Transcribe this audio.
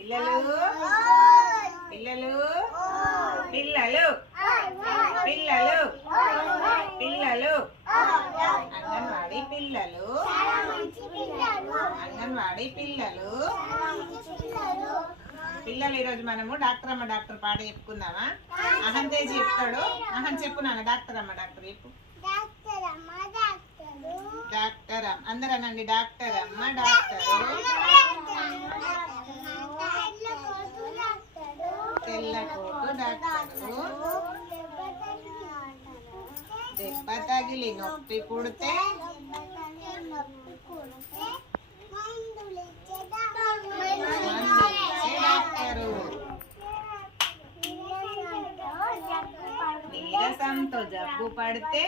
పిల్లలు పిల్లలు పిల్లలు పిల్లలు పిల్లలు అంగన్వాడీ పిల్లలు అంగన్వాడీ పిల్లలు పిల్లలు ఈరోజు మనము డాక్టర్ అమ్మ డాక్టర్ పాట చెప్పుకుందామా? అహం తేజ్ చెప్తాడు. అహం చెప్పు నాన్న. డాక్టర్ అమ్మ డాక్టర్ చెప్పు. డాక్టర్ అమ్మ అందరూ అనండి. డాక్టర్ అమ్మ డాక్టరు తెల్లకోటు డాక్టరు దెబ్బ తగిలి నొప్పి పుడితే డాక్టరు నీరసంతో జబ్బు పడితే